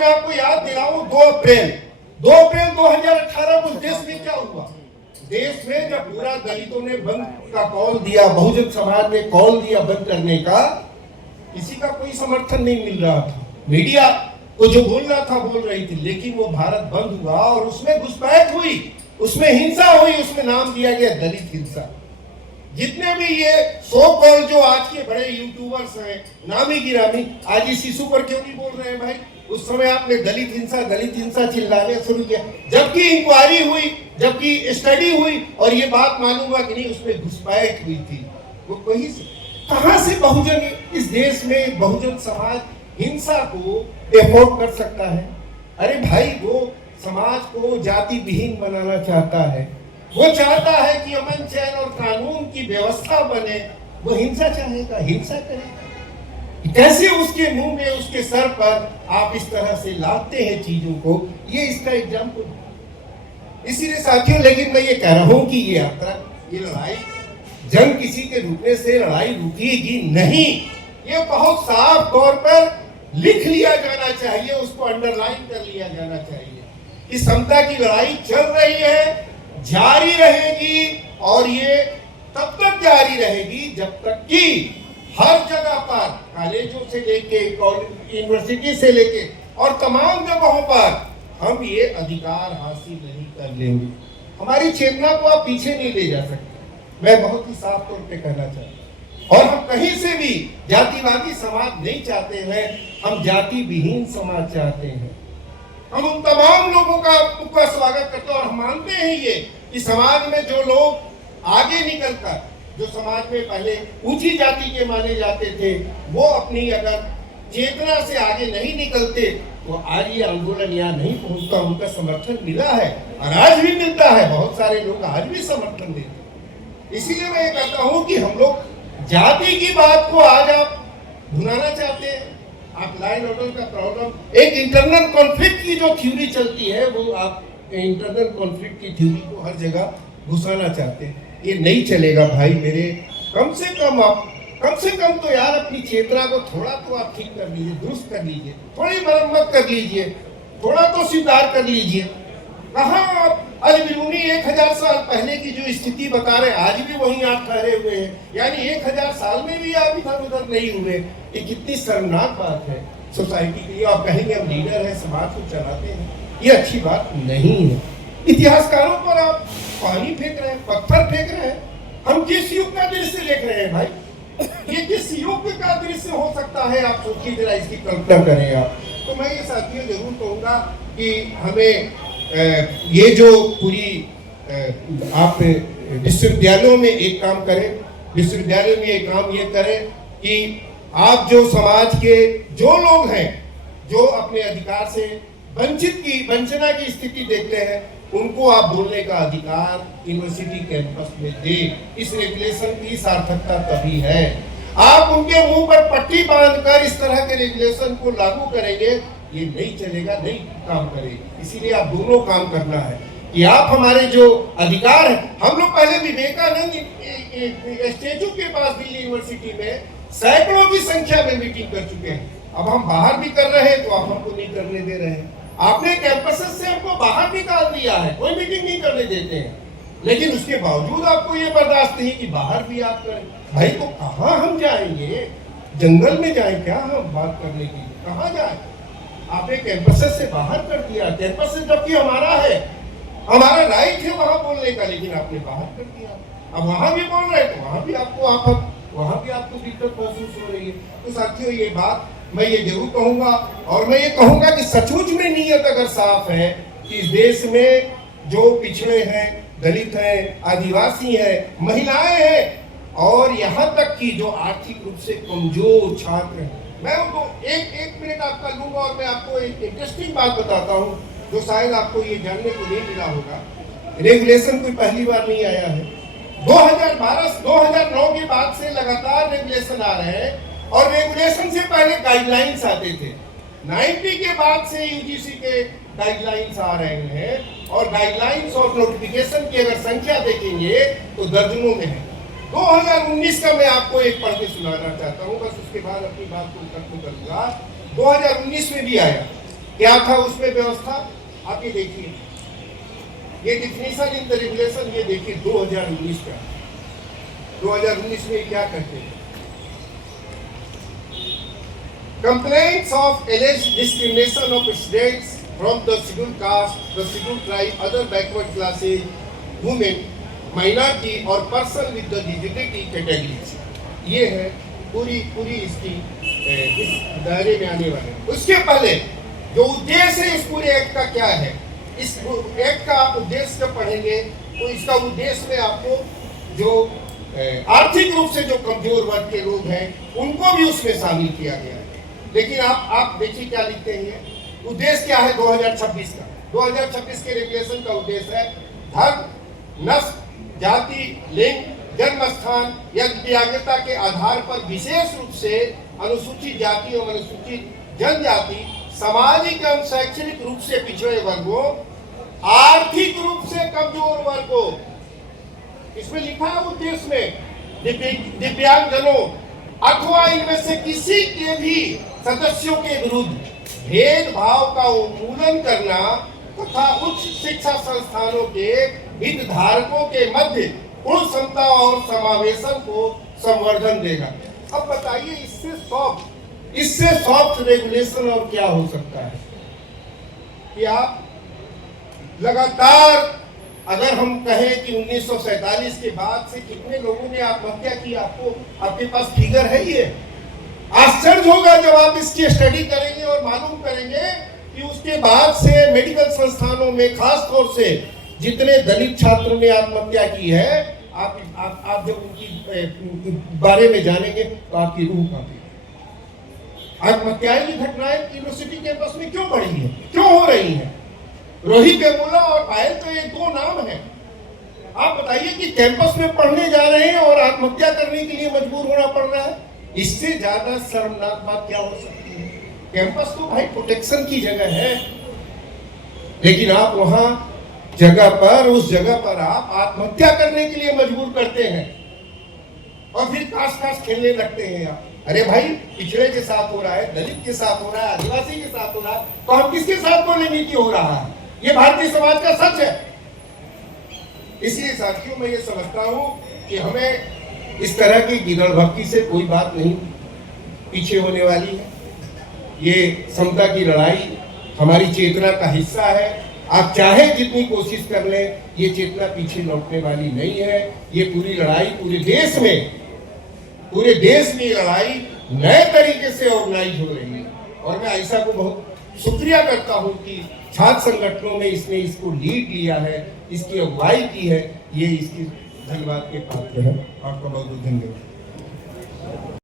मैं आपको याद दिलाऊं, 2 अप्रैल 2018 को देश में क्या हुआ? देश में जब पूरा दलितों ने बंद का कॉल दिया, बहुजन समाज ने कॉल दिया बंद करने का, किसी का कोई समर्थन नहीं मिल रहा था। मीडिया को जो बोल रहा था बोल रही थी, लेकिन वो भारत बंद हुआ और उसमें घुसपैठ हुई, उसमें हिंसा हुई, उसमें नाम दिया गया दलित हिंसा। जितने भी ये सो कॉल जो आज के बड़े यूट्यूबर्स हैं, नामी गिरामी, आज इस इशू पर क्यों नहीं बोल रहे हैं भाई? उस समय आपने दलित हिंसा चिल्लाने शुरू किया, जबकि इंक्वायरी हुई, जबकि स्टडी हुई और ये बात मालूम हुआ कि नहीं उसमें घुसपैठ हुई थी। वो कहीं से कहां से बहुजन, इस देश में बहुजन समाज हिंसा को एफोर्ड कर सकता है? अरे भाई, वो समाज को जाति विहीन बनाना चाहता है, वो चाहता है कि अमन चैन और कानून की व्यवस्था बने, वो हिंसा चाहेगा, हिंसा करेगा। कैसे उसके मुंह में, उसके सर पर आप इस तरह से लाते हैं चीजों को, ये इसका एग्जाम्पल। इसीलिए साथियों, लेकिन मैं ये कह रहा हूं कि ये यात्रा, ये लड़ाई, जंग किसी के रुकने से लड़ाई रुकेगी नहीं। ये बहुत साफ तौर पर लिख लिया जाना चाहिए, उसको अंडरलाइन कर लिया जाना चाहिए कि समता की लड़ाई चल रही है, जारी रहेगी, और ये तब तक जारी रहेगी जब तक कि हर जगह पर, कॉलेजों से लेके यूनिवर्सिटी से लेके और तमाम जगहों पर हम ये अधिकार हासिल नहीं कर लेंगे। हमारी चेतना को आप पीछे नहीं ले जा सकते, मैं बहुत ही साफ तौर पे कहना चाहता हूँ। और हम कहीं से भी जातिवादी समाज नहीं चाहते हैं, हम जाति विहीन समाज चाहते हैं। हम उन तमाम लोगों का स्वागत करते हैं और हम मानते हैं ये कि समाज में जो लोग आगे निकलकर, जो समाज में पहले ऊंची जाति के माने जाते थे, वो अपनी अगर चेतना से आगे नहीं निकलते तो आज ये आंदोलन यहाँ नहीं पहुंचता। उनका समर्थन मिला है और आज भी मिलता है, बहुत सारे लोग आज भी समर्थन देते हैं। इसीलिए मैं ये कहता हूँ कि हम लोग जाति की बात को आज आप भुनाना चाहते हैं, आप लाइन ऑर्डर का प्रॉब्लम, एक इंटरनल कॉन्फ्लिक्ट की जो थ्योरी चलती है, वो आप इंटरनल कॉन्फ्लिक्ट की थ्योरी को हर जगह घुसाना चाहते हैं। ये नहीं चलेगा भाई मेरे। कम से कम तो यार अपनी चेतना को थोड़ा तो आप ठीक कर लीजिए, दुरुस्त कर लीजिए, थोड़ी मरम्मत कर लीजिए, थोड़ा तो सुधार कर लीजिए। कहाँ आप अलबिरूनी 1000 साल पहले की जो स्थिति बता रहे हैं, आज भी वहीं आप ठहरे हुए हैं, यानी 1000 साल में भी आप इधर उधर नहीं हुए। ये कितनी शर्मनाक बात है सोसाइटी के लिए। आप कहेंगे हम लीडर हैं, समाज को चलाते हैं, ये अच्छी बात नहीं है। इतिहासकारों पर आप पानी फेंक रहे हैं, पत्थर फेंक रहे हैं। हम किस युग का दृश्य देख रहे हैं भाई? ये किस युग का दृश्य हो सकता है? आप सोचिए जरा, इसकी कल्पना करें आप। तो मैं ये साथियों जरूर कहूँगा कि हमें ये जो पूरी आप विश्वविद्यालयों में एक काम करें, विश्वविद्यालय में एक काम ये करें कि आप जो समाज के जो लोग हैं, जो अपने अधिकार से वंचना की स्थिति देखते हैं, उनको आप बोलने का अधिकार यूनिवर्सिटी कैंपस में दें। इस रेगुलेशन की सार्थकता तभी है। आप उनके मुंह पर पट्टी बांधकर इस तरह के रेगुलेशन को लागू करेंगे, ये नहीं चलेगा, नहीं काम करेगी। इसीलिए आप दोनों काम करना है कि आप हमारे जो अधिकार है, हम लोग पहले विवेकानंद स्टेचू के पास दिल्ली यूनिवर्सिटी में सैकड़ों की संख्या में मीटिंग कर चुके हैं। अब हम बाहर भी कर रहे हैं तो आप हमको नहीं करने दे रहे हैं। आपने कैंपस से हमको बाहर निकाल दिया है, कोई मीटिंग नहीं करने देते हैं, लेकिन उसके बावजूद आपको ये बर्दाश्त नहीं कि बाहर भी आप करें। भाई तो कहाँ हम जाएंगे? जंगल में जाए क्या हम बात करने की? कहाँ जाए? आपने कैंपस से बाहर कर दिया। कैंपस जबकि हमारा है, हमारा राइट है वहां बोलने का, लेकिन आपने बाहर कर दिया। अब वहां भी बोल रहे तो वहां भी आपको दिक्कत महसूस हो रही है। तो साथियों, ये बात मैं ये जरूर कहूंगा, और मैं ये कहूंगा कि सचमुच में नीयत अगर साफ है कि इस देश में जो पिछड़े हैं, दलित हैं, आदिवासी हैं, महिलाएं हैं, और यहाँ तक कि जो आर्थिक रूप से कमजोर छात्र हैं, मैं उनको एक मिनट आपका लूंगा और मैं आपको एक इंटरेस्टिंग बात बताता हूँ जो शायद आपको ये जानने को नहीं मिला होगा। रेगुलेशन कोई पहली बार नहीं आया है। 2009 के बाद से लगातार रेगुलेशन आ रहे हैं, और रेगुलेशन से पहले गाइडलाइंस आते थे। 90 के बाद से यूजीसी के गाइडलाइंस आ रहे हैं, और गाइडलाइंस और नोटिफिकेशन की अगर संख्या देखेंगे तो दर्जनों में है। 2019 का मैं आपको एक पढ़ के सुनाना चाहता हूँ, बस उसके बाद अपनी बात को खत्म करूंगा। 2019 में भी आया क्या था उसमें व्यवस्था, आप ये देखिए, ये डिफिनेशन इन द रेगुलेशन, ये देखिए 2019 का। 2019 में क्या करते हैं, complaints of alleged discrimination of students from the scheduled caste, the scheduled tribe, other backward classes, women, minority और person with the disability categories, ये है पूरी इसकी इस दायरे में आने वाले। उसके पहले जो उद्देश्य है इस पूरे एक्ट का क्या है, इस एक्ट का आप उद्देश्य जब पढ़ेंगे तो इसका उद्देश्य में आपको जो आर्थिक रूप से जो कमजोर वर्ग के लोग हैं उनको भी उसमें शामिल किया गया है। लेकिन आप देखिए क्या लिखते हैं, उद्देश्य क्या है 2026 का। 2026 के रेगुलेशन का उद्देश्य है धर्म, नस्ल, जाति, लिंग, जन्म स्थान या दिव्यांगता के आधार पर विशेष रूप से अनुसूचित जाति और अनुसूचित जनजाति, सामाजिक एवं शैक्षणिक रूप से पिछड़े वर्गों, आर्थिक रूप से कमजोर वर्गों, इसमें लिखा है उद्देश्य में दिव्यांगजनों अथवा इनमें से किसी के भी सदस्यों के विरुद्ध भेदभाव का उन्मूलन करना तथा उच्च शिक्षा संस्थानों के हितधारकों के मध्य पूर्ण समता और समावेशन को संवर्धन देगा। अब बताइए इससे सॉफ्ट रेगुलेशन और क्या हो सकता है कि आप लगातार, अगर हम कहें कि 1947 के बाद से कितने लोगों ने आत्महत्या की, आपके पास फिगर है, ये आश्चर्य होगा जब आप इसकी स्टडी करेंगे और मालूम करेंगे कि उसके बाद से मेडिकल संस्थानों में खास तौर से जितने दलित छात्रों ने आत्महत्या की है, आप जब उनकी बारे में जानेंगे तो आपकी रूह कांपेगी। आत्महत्याएं की घटनाएं यूनिवर्सिटी कैंपस में क्यों बढ़ी है, क्यों हो रही है? रोहित वेमुला और पायल तो ये दो नाम है। आप बताइए कि कैंपस में पढ़ने जा रहे हैं और आत्महत्या करने के लिए मजबूर होना पड़ रहा है, इससे ज्यादा शर्मनाक बात क्या हो सकती है? कैंपस तो भाई प्रोटेक्शन की जगह है, लेकिन आप वहां उस जगह पर आप आत्महत्या करने के लिए मजबूर करते हैं और फिर ताश खेलने लगते हैं आप। अरे भाई, पिछड़े के साथ हो रहा है, दलित के साथ हो रहा है, आदिवासी के साथ हो रहा है, तो हम किसके साथ बोलेंगे कि हो रहा है? ये भारतीय समाज का सच है। इसलिए साथियों, मैं ये समझता हूं कि हमें इस तरह की गिदड़ भक्ति से कोई बात नहीं पीछे होने वाली है। ये समता की लड़ाई हमारी चेतना का हिस्सा है। आप चाहे जितनी कोशिश कर लें, ये चेतना पीछे लौटने वाली नहीं है। ये पूरी लड़ाई पूरे देश में लड़ाई नए तरीके से ऑर्गेनाइज हो रही है और मैं ऐसा को बहुत शुक्रिया करता हूं कि छात्र संगठनों में इसने इसको लीड लिया है, इसकी अगुवाई की है। ये इसकी धन्यवाद के पात्र है। आपका बहुत बहुत धन्यवाद।